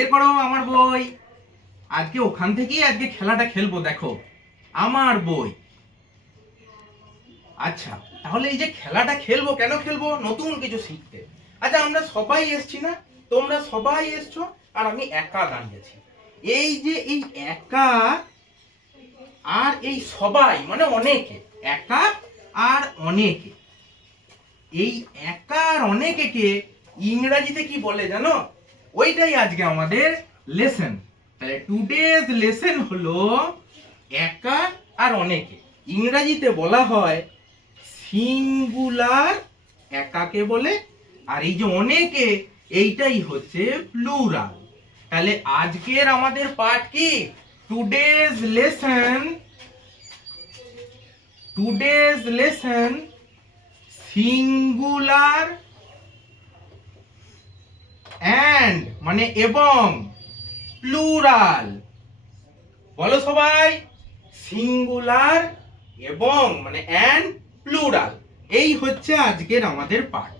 বের করো আমার বই। আজকে ওখান থেকেই আজকে খেলাটা খেলবো, দেখো আমার বই। আচ্ছা, তাহলে এই যে খেলাটা খেলবো, কেন খেলবো? নতুন কিছু শিখতে। আচ্ছা, আমরা সবাই এসছি না? তোমরা সবাই এসছো, আর আমি একা দাঁড়িয়েছি। এই যে এই একা আর এই সবাই মানে অনেকে, একা আর অনেকে, এই একা আর অনেকে ইংরেজিতে কি বলে জানো? ওইটাই আজকে আমাদের লেসন। তাহলে টুডেজ লেসন হলো একা আর অনেকে। ইংরেজিতে বলা হয় সিঙ্গুলার, একাকে বলে, আর এই যে অনেকে এইটাই হচ্ছে প্লুরাল। তাহলে আজকের আমাদের পাঠ কি? Today's lesson, today's lesson singular and মানে এবং প্লুরাল। বলো সবাই, সিঙ্গুলার এবং মানে অ্যান্ড প্লুরাল। এই হচ্ছে আজকের আমাদের পাঠ।